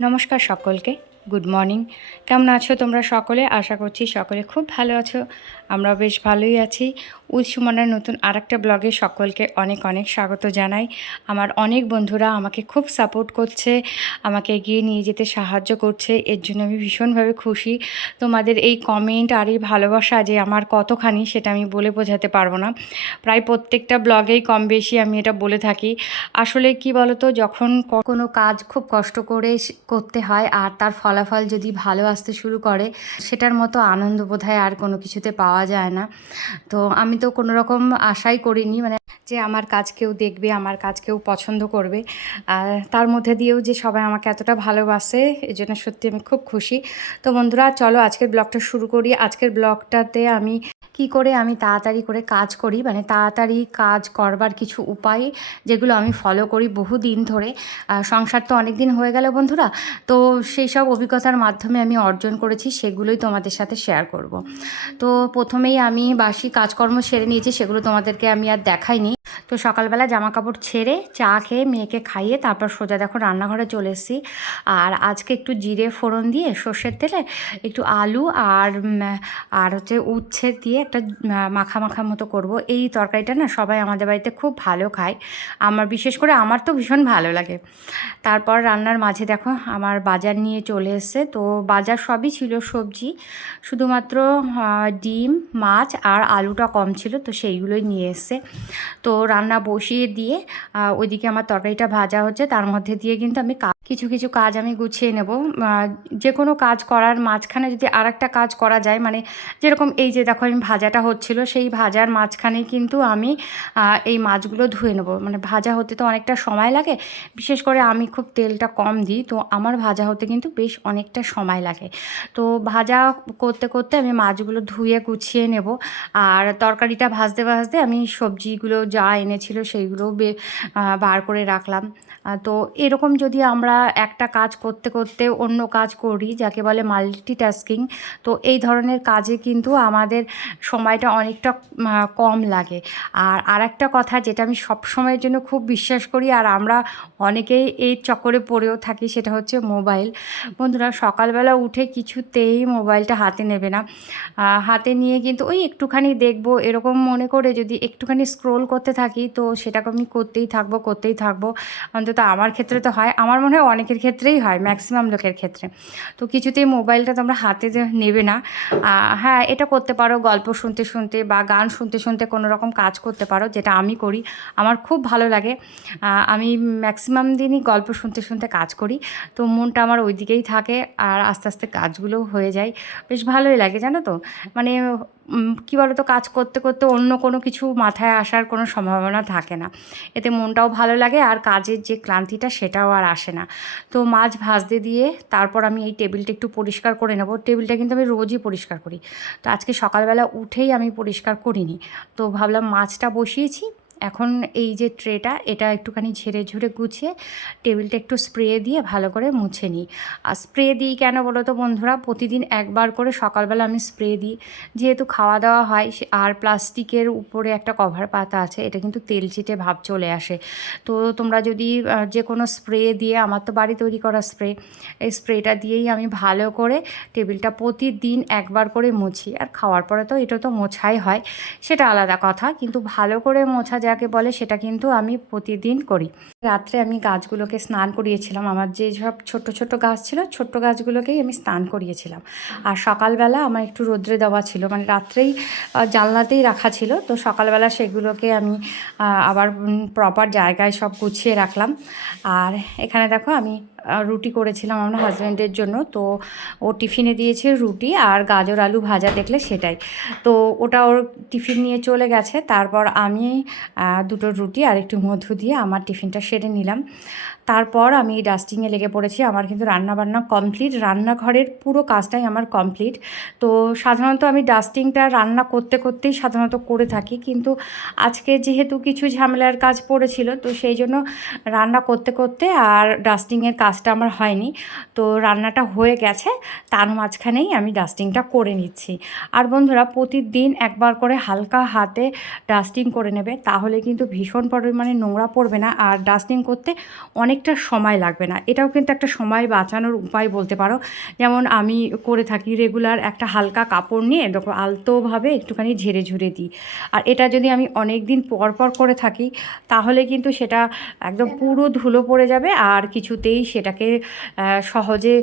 নমস্কার সকলকে, good morning. কেমন আছো তোমরা সকলে? আশা করছি সকলে খুব ভালো আছো। আমরা বেশ ভালোই আছি। উৎসুমনার নতুন আরেকটা ব্লগে সকলকে অনেক অনেক স্বাগত জানাই। আমার অনেক বন্ধুরা আমাকে খুব সাপোর্ট করছে, আমাকে এগিয়ে নিয়ে যেতে সাহায্য করছে, এর জন্য আমি ভীষণভাবে খুশি। তোমাদের এই কমেন্ট আর এই ভালোবাসা যে আমার কতখানি সেটা আমি বলে বোঝাতে পারবো না। প্রায় প্রত্যেকটা ব্লগেই কম বেশি আমি এটা বলে থাকি। আসলে কি বলতো, যখন কোনো কাজ খুব কষ্ট করে করতে হয় আর তার ফলাফল যদি ভালো আসতে শুরু করে, সেটার মতো আনন্দ বোধহয় আর কোনো কিছুতে পাওয়া যায় না। তো আমি তো কোনো রকম আশাই করিনি, মানে যে আমার কাজ কেউ দেখবে, আমার কাজ কেউ পছন্দ করবে, আর তার মধ্যে দিয়েও যে সবাই আমাকে এতটা ভালোবাসে, এই জন্য সত্যি আমি খুব খুশি। তো বন্ধুরা, চলো আজকের ব্লগটা শুরু করি। আজকের ব্লগটাতে আমি কি করে আমি তাড়াতাড়ি করে কাজ করি, মানে তাড়াতাড়ি কাজ করবার কিছু উপায় যেগুলো আমি ফলো করি বহু দিন ধরে। সংসার তো অনেক দিন হয়ে গেল বন্ধুরা, তো সেই সব অভিজ্ঞতার মাধ্যমে আমি অর্জন করেছি, সেগুলোই তোমাদের সাথে শেয়ার করব। তো প্রথমেই আমি বাসি কাজকর্ম সেরে নিয়েছি, সেগুলো তোমাদেরকে আমি আর দেখাইনি। তো সকালবেলা জামা কাপড় ছেড়ে চা খেয়ে মেয়েকে খাইয়ে তারপর সোজা দেখো রান্নাঘরে চলে এসেছি। আর আজকে একটু জিরে ফোড়ন দিয়ে সর্ষের তেলে একটু আলু আর হচ্ছে উচ্ছে দিয়ে একটা মাখা মাখা মতো করব। এই তরকারিটা না সবাই আমাদের বাড়িতে খুব ভালো খায়, আমার বিশেষ করে আমার তো ভীষণ ভালো লাগে। তারপর রান্নার মাঝে দেখো আমার বাজার নিয়ে চলে এসছে। তো বাজার সবই ছিল সবজি, শুধুমাত্র ডিম, মাছ আর আলুটা কম ছিল, তো সেইগুলোই নিয়ে এসছে। তো রান্না বসিয়ে দিয়ে ওইদিকে আমার তরকারিটা ভাজা হচ্ছে, তার মধ্যে দিয়ে কিন্তু আমি কিছু কিছু কাজ আমি গুছিয়ে নেব। যে কোনো কাজ করার মাঝখানে যদি আর একটা কাজ করা যায়, মানে যেরকম এই যে দেখো আমি ভাজাটা হচ্ছিল, সেই ভাজার মাঝখানে কিন্তু আমি এই মাছগুলো ধুয়ে নেব। মানে ভাজা হতে তো অনেকটা সময় লাগে, বিশেষ করে আমি খুব তেলটা কম দিই, তো আমার ভাজা হতে কিন্তু বেশ অনেকটা সময় লাগে। তো ভাজা করতে করতে আমি মাছগুলো ধুয়ে গুছিয়ে নেব। আর তরকারিটা ভাজতে ভাজতে আমি সবজিগুলো যা এনেছিল সেইগুলো বার করে রাখলাম। তো এরকম যদি আমরা একটা কাজ করতে করতে অন্য কাজ করি, যাকে বলে মাল্টিটাস্কিং, তো এই ধরনের কাজে কিন্তু আমাদের সময়টা অনেকটা কম লাগে। আর আরেকটা কথা যেটা আমি সব সময়ের জন্য খুব বিশ্বাস করি, আর আমরা অনেকেই এই চক্করে পড়েও থাকি, সেটা হচ্ছে মোবাইল। বন্ধুরা, সকালবেলা উঠে কিছুতেই মোবাইলটা হাতে নেবে না। হাতে নিয়ে কিন্তু ওই একটুখানি দেখব এরকম মনে করে যদি একটুখানি স্ক্রোল করতে থাকি, তো সেটাকে আমি করতেই থাকবো। অন্তত আমার ক্ষেত্রে তো হয়, আমার মনে হয় অনেকের ক্ষেত্রেই হয়, ম্যাক্সিমাম লোকের ক্ষেত্রে। তো কিছুতেই মোবাইলটা তোমরা হাতে নেবে না। হ্যাঁ, এটা করতে পারো, গল্প শুনতে শুনতে বা গান শুনতে শুনতে কোনো রকম কাজ করতে পারো, যেটা আমি করি, আমার খুব ভালো লাগে। আমি ম্যাক্সিমাম দিনই গল্প শুনতে শুনতে কাজ করি, তো মনটা আমার ওই দিকেই থাকে, আর আস্তে আস্তে কাজগুলো হয়ে যায়। বেশ ভালোই লাগে জানো তো। মানে কী বলো তো, কাজ করতে করতে অন্য কোনো কিছু মাথায় আসার কোনো সম্ভাবনা থাকে না, এতে মনটাও ভালো লাগে আর কাজের যে ক্লান্তিটা সেটাও আর আসে না। তো মাছ ভাজতে দিয়ে তারপর আমি এই টেবিলটা একটু পরিষ্কার করে নেব। টেবিলটা কিন্তু আমি রোজই পরিষ্কার করি, তো আজকে সকালবেলা উঠেই আমি পরিষ্কার করিনি। তো ভাবলাম মাছটা বসিয়েছি, এখন এই যে ট্রেটা এটা একটুখানি ঝেড়ে ঝুড়ে গুছিয়ে টেবিলটা একটু স্প্রে দিয়ে ভালো করে মুছে নিই। আর স্প্রে দিই কেন বলো তো বন্ধুরা, প্রতিদিন একবার করে সকালবেলা আমি স্প্রে দিই, যেহেতু খাওয়া দাওয়া হয়। আর প্লাস্টিকের উপরে একটা কভার পাতা আছে, এটা কিন্তু তেল চিটে ভাব চলে আসে। তো তোমরা যদি যে কোনো স্প্রে দিয়ে, আমার তো বাড়ি তৈরি করা স্প্রে, এই স্প্রেটা দিয়েই আমি ভালো করে টেবিলটা প্রতিদিন একবার করে মুছি। আর খাওয়ার পরে তো এটা তো মোছাই হয়, সেটা আলাদা কথা, কিন্তু ভালো করে মোছা যাকে বলে সেটা কিন্তু আমি প্রতিদিন করি। রাত্রে আমি গাছগুলোকে স্নান করিয়েছিলাম, আমার যে সব ছোট ছোট গাছ ছিল, ছোট্ট গাছগুলোকেই আমি স্নান করিয়েছিলাম। আর সকালবেলা আমার একটু রোদ্রে দেওয়া ছিল, মানে রাত্রেই জানলাতেই রাখা ছিল, তো সকালবেলা সেগুলোকে আমি আবার প্রপার জায়গায় সব গুছিয়ে রাখলাম। আর এখানে দেখো আমি রুটি করেছিলাম আমার হাজব্যান্ডের জন্য, তো ও টিফিনে দিয়েছে রুটি আর গাজর আলু ভাজা, দেখলে সেটাই। তো ওটা ওর টিফিন নিয়ে চলে গেছে, তারপর আমি দুটো রুটি আর একটু মধু দিয়ে আমার টিফিনটা সেরে নিলাম। তারপর আমি ডাস্টিংয়ে লেগে পড়েছি। আমার কিন্তু রান্নাবান্না কমপ্লিট, রান্নাঘরের পুরো কাজটাই আমার কমপ্লিট। তো সাধারণত আমি ডাস্টিংটা রান্না করতে করতেই সাধারণত করে থাকি, কিন্তু আজকে যেহেতু কিছু ঝামেলার কাজ পড়েছিল, তো সেই জন্য রান্না করতে করতে আর ডাস্টিংয়ের কাজটা আমার হয়নি। তো রান্নাটা হয়ে গেছে, তার মাঝখানেই আমি ডাস্টিংটা করে নিচ্ছি। আর বন্ধুরা, প্রতিদিন একবার করে হালকা হাতে ডাস্টিং করে নেবে, তাহলে কিন্তু ভীষণ পরিমাণে নোংরা পড়বে না, আর ডাস্টিং করতে অনেক অনেকটা সময় লাগবে না। এটাও কিন্তু একটা সময় বাঁচানোর উপায় বলতে পারো। যেমন আমি করে থাকি রেগুলার একটা হালকা কাপড় নিয়ে এরকম আলতোভাবে একটুখানি ঝেড়ে ঝুড়ে দিই। আর এটা যদি আমি অনেক দিন পর পর করে থাকি তাহলে কিন্তু সেটা একদম পুরো ধুলো পড়ে যাবে আর কিছুতেই সেটাকে সহজে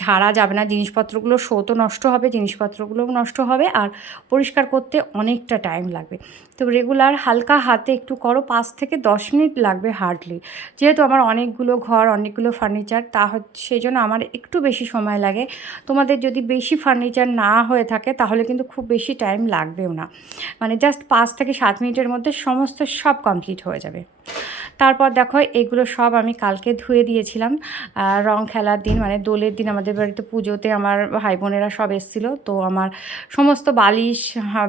ঝাড়া যাবে না। জিনিসপত্রগুলো তো নষ্ট হবে, জিনিসপত্রগুলোও নষ্ট হবে আর পরিষ্কার করতে অনেকটা টাইম লাগবে। তো রেগুলার হালকা হাতে একটু করো, 5 থেকে 10 মিনিট লাগবে হার্ডলি। যেহেতু আমার অনেকগুলো ঘর, অনেকগুলো ফার্নিচার, সেই জন্য আমার একটু বেশি সময় লাগে। তোমাদের যদি বেশি ফার্নিচার না হয়ে থাকে তাহলে কিন্তু খুব বেশি টাইম লাগবেও না, মানে জাস্ট 5 থেকে 7 মিনিটের মধ্যে সমস্ত সব কমপ্লিট হয়ে যাবে। তারপর দেখো এগুলো সব আমি কালকে ধুয়ে দিয়েছিলাম। রং খেলার দিন মানে দোলের দিন আমাদের বাড়িতে পুজোতে আমার ভাই বোনেরা সব এসেছিলো, তো আমার সমস্ত বালিশ,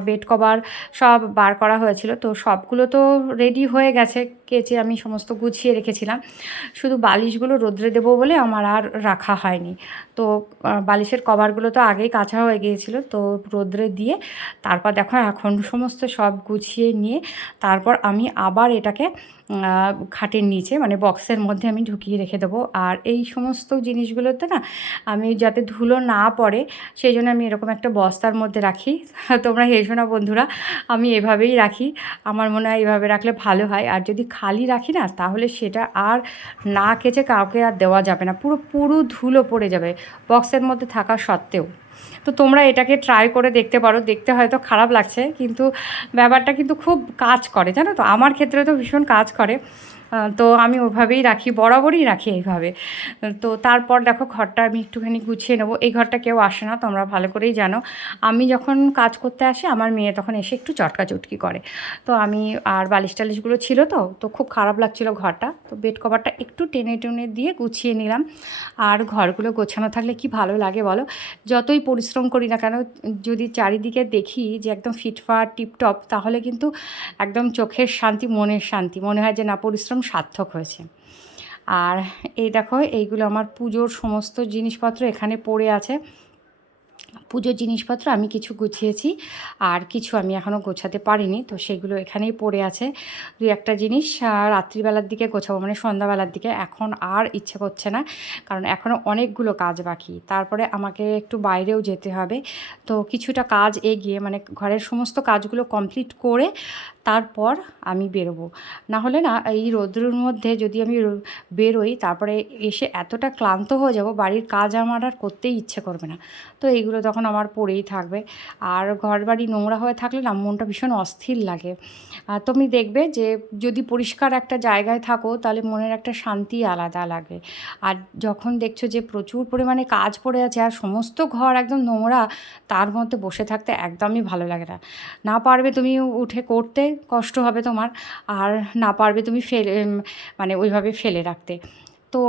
বেড কভার সব বার করা হয়েছিল। তো সবগুলো তো রেডি হয়ে গেছে, কেচে আমি সমস্ত গুছিয়ে রেখেছিলাম। শুধু বালিশগুলো রোদ্রে দেবো বলে আমার আর রাখা হয়নি। তো বালিশের কভারগুলো তো আগেই কাঁচা হয়ে গিয়েছিলো, তো রোদ্রে দিয়ে তারপর দেখো এখন সমস্ত সব গুছিয়ে নিয়ে তারপর আমি আবার এটাকে খাটের নিচে মানে বক্সের মধ্যে আমি ঢুকিয়ে রেখে দেবো। আর এই সমস্ত জিনিসগুলোতে না আমি যাতে ধুলো না পড়ে সেই জন্য আমি এরকম একটা বস্তার মধ্যে রাখি। তোমরা হেসো না বন্ধুরা, আমি এভাবেই রাখি, আমার মনে হয় এভাবে রাখলে ভালো হয়। আর যদি খালি রাখি না তাহলে সেটা আর না কেচে কাউকে আর দেওয়া যাবে না, পুরো পুরো ধুলো পড়ে যাবে বক্সের মধ্যে থাকা সত্ত্বেও। তো তোমরা এটাকে ট্রাই করে দেখতে পারো, দেখতে হয়তো খারাপ লাগছে কিন্তু ব্যাপারটা কিন্তু খুব কাজ করে, জানো তো, আমার ক্ষেত্রে তো ভীষণ কাজ করে। তো আমি ওভাবেই রাখি, বরাবরই রাখি এইভাবে। তো তারপর দেখো ঘরটা আমি একটুখানি গুছিয়ে নেবো। এই ঘরটা কেউ আসে না, তোমরা ভালো করেই জানো। আমি যখন কাজ করতে আসি আমার মেয়ে তখন এসে একটু চটকা চটকি করে। তো আমি আর বালিশ টালিশগুলো ছিল তো খুব খারাপ লাগছিলো ঘরটা, তো বেড কভারটা একটু টেনে টেনে দিয়ে গুছিয়ে নিলাম। আর ঘরগুলো গোছানো থাকলে কি ভালো লাগে বলো, যতই পরিশ্রম করি না কেন যদি চারিদিকে দেখি যে একদম ফিটফাট টিপটপ তাহলে কিন্তু একদম চোখের শান্তি, মনের শান্তি, মনে হয় যে না পরিশ্রম সার্থক হয়েছে। আর এই দেখো এইগুলো আমার পুজোর সমস্ত জিনিসপত্র এখানে পড়ে আছে। পুজোর জিনিসপত্র আমি কিছু গুছিয়েছি আর কিছু আমি এখনও গোছাতে পারিনি, তো সেগুলো এখানেই পড়ে আছে। দুই একটা জিনিস রাত্রিবেলার দিকে গোছাবো, মানে সন্ধ্যাবেলার দিকে। এখন আর ইচ্ছে করছে না, কারণ এখনও অনেকগুলো কাজ বাকি। তারপরে আমাকে একটু বাইরেও যেতে হবে, তো কিছুটা কাজ এগিয়ে মানে ঘরের সমস্ত কাজগুলো কমপ্লিট করে তারপর আমি বেরোবো। না হলে না এই রোদ্রের মধ্যে যদি আমি বেরোই তারপরে এসে এতটা ক্লান্ত হয়ে যাব, বাড়ির কাজ আমার আর করতেই ইচ্ছে করবে না। তো এইগুলো তখন আমার পড়েই থাকবে। আর ঘর বাড়ি নোংরা হয়ে থাকলে না মনটা ভীষণ অস্থির লাগে। তুমি দেখবে যে যদি পরিষ্কার একটা জায়গায় থাকো তাহলে মনের একটা শান্তি আলাদা লাগে। আর যখন দেখছো যে প্রচুর পরিমাণে কাজ পড়ে আছে আর সমস্ত ঘর একদম নোংরা, তার মধ্যে বসে থাকতে একদমই ভালো লাগে না। না পারবে তুমি উঠে করতে, কষ্ট হবে তোমার, আর না পারবে তুমি মানে ওইভাবে ফেলে রাখতে, তো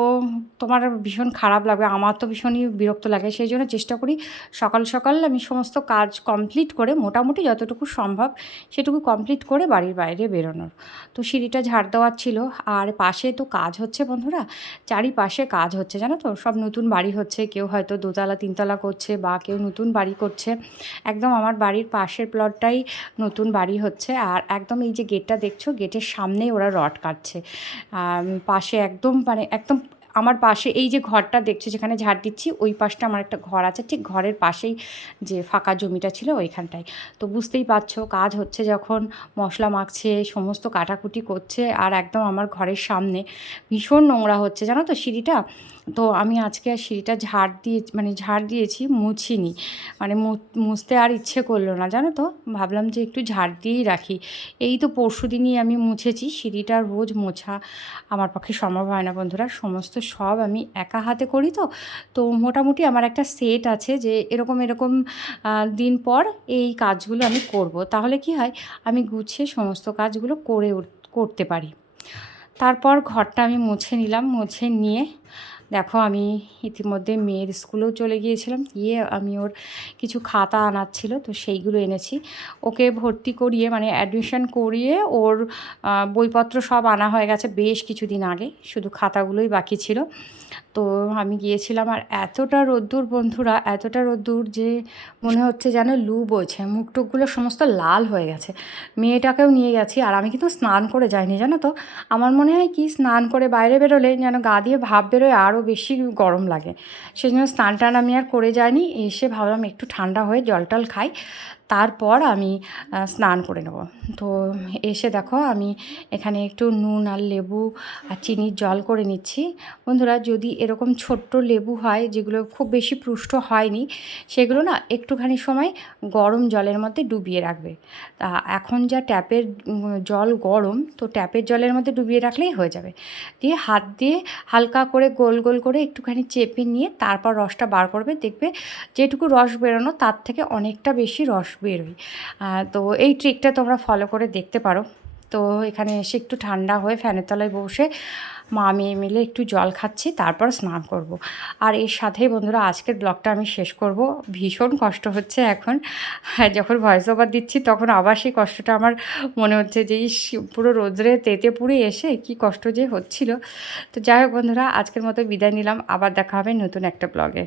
তোমার ভীষণ খারাপ লাগবে, আমার তো ভীষণই বিরক্ত লাগে। সেই জন্য চেষ্টা করি সকাল সকাল আমি সমস্ত কাজ কমপ্লিট করে মোটামুটি যতটুকু সম্ভব সেটুকু কমপ্লিট করে বাড়ির বাইরে বেরোনোর। তো সিঁড়িটা ঝাড় দেওয়ার ছিল। আর পাশে তো কাজ হচ্ছে বন্ধুরা, চারিপাশে কাজ হচ্ছে, জানো তো, সব নতুন বাড়ি হচ্ছে, কেউ হয়তো দোতলা তিনতলা করছে বা কেউ নতুন বাড়ি করছে। একদম আমার বাড়ির পাশের প্লটটাই নতুন বাড়ি হচ্ছে। আর একদম এই যে গেটটা দেখছো, গেটের সামনেই ওরা রড কাটছে। পাশে একদম মানে একদম আমার পাশে এই যে ঘরটা দেখছো যেখানে ঝাড় দিচ্ছি, ওই পাশটা আমার একটা ঘর আছে, ঠিক ঘরের পাশেই যে ফাঁকা জমিটা ছিল ওইখানটায়। তো বুঝতেই পারছো কাজ হচ্ছে যখন, মশলা মাখছে, সমস্ত কাটাকুটি করছে, আর একদম আমার ঘরের সামনে ভীষণ নোংরা হচ্ছে, জানো তো সিঁড়িটা। তো আমি আজকে আর সিঁড়িটা ঝাড় দিয়েছি, মুছিনি, মানে মুছতে আর ইচ্ছে করলো না, জানো তো, ভাবলাম যে একটু ঝাড় দিয়েই রাখি। এই তো পরশুদিনই আমি মুছেছি, সিঁড়িটা রোজ মোছা আমার পক্ষে সম্ভব হয় না বন্ধুরা, সমস্ত সব আমি একা হাতে করি। তো মোটামুটি আমার একটা সেট আছে যে এরকম এরকম দিন পর এই কাজগুলো আমি করব, তাহলে কি হয় আমি গুছিয়ে সমস্ত কাজগুলো করতে পারি। তারপর ঘরটা আমি মুছে নিলাম, মুছে নিয়ে দেখো আমি ইতিমধ্যে মেয়ের স্কুলেও চলে গিয়েছিলাম, গিয়ে আমি ওর কিছু খাতা আনার ছিল তো সেইগুলো এনেছি। ওকে ভর্তি করিয়ে মানে অ্যাডমিশন করিয়ে ওর বইপত্র সব আনা হয়ে গেছে বেশ কিছুদিন আগে, শুধু খাতাগুলোই বাকি ছিল। তো আমি গিয়েছিলাম আর এতটা রোদ্দুর বন্ধুরা, এতটা রোদ্দুর যে মনে হচ্ছে যেন লু বইছে, মুখ টুকগুলো সমস্ত লাল হয়ে গেছে। মেয়েটাকেও নিয়ে গেছি আর আমি কিন্তু স্নান করে যাইনি জানো তো। আমার মনে হয় কি স্নান করে বাইরে বেরোলে যেন গা দিয়ে ভাপ বেরোয়, আরও বেশি গরম লাগে। সেই জন্য স্নান টান আমি আর করে যাইনি, এসে ভাবলাম একটু ঠান্ডা হয়ে জল টল খাই, তারপর আমি স্নান করে নেব। তো এসে দেখো আমি এখানে একটু নুন আর লেবু আর চিনির জল করে নিচ্ছি। বন্ধুরা যদি এরকম ছোট্ট লেবু হয় যেগুলো খুব বেশি পুষ্ট হয়নি, সেগুলো না একটুখানি সময় গরম জলের মধ্যে ডুবিয়ে রাখবে। এখন যা ট্যাপের জল গরম, তো ট্যাপের জলের মধ্যে ডুবিয়ে রাখলেই হয়ে যাবে। দিয়ে হাত দিয়ে হালকা করে গোল গোল করে একটুখানি চেপে নিয়ে তারপর রসটা বার করবে, দেখবে যেটুকু রস বেরোনো তার থেকে অনেকটা বেশি রস বেরোয়। তো এই ট্রিকটা তোমরা ফলো করে দেখতে পারো। তো এখানে এসে একটু ঠান্ডা হয়ে ফ্যানের তলায় বসে মা মেয়ে মিলে একটু জল খাচ্ছি, তারপর স্নান করব। আর এর সাথেই বন্ধুরা আজকের ব্লগটা আমি শেষ করব। ভীষণ কষ্ট হচ্ছে এখন, যখন ভয়েস ওভার দিচ্ছি তখন আবার সেই কষ্টটা আমার মনে হচ্ছে যে ইস, পুরো রোদ্রে তেতে পুড়ে এসে কি কষ্ট যে হচ্ছিল। তো যাই হোক বন্ধুরা, আজকের মতো বিদায় নিলাম, আবার দেখা হবে নতুন একটা ব্লগে।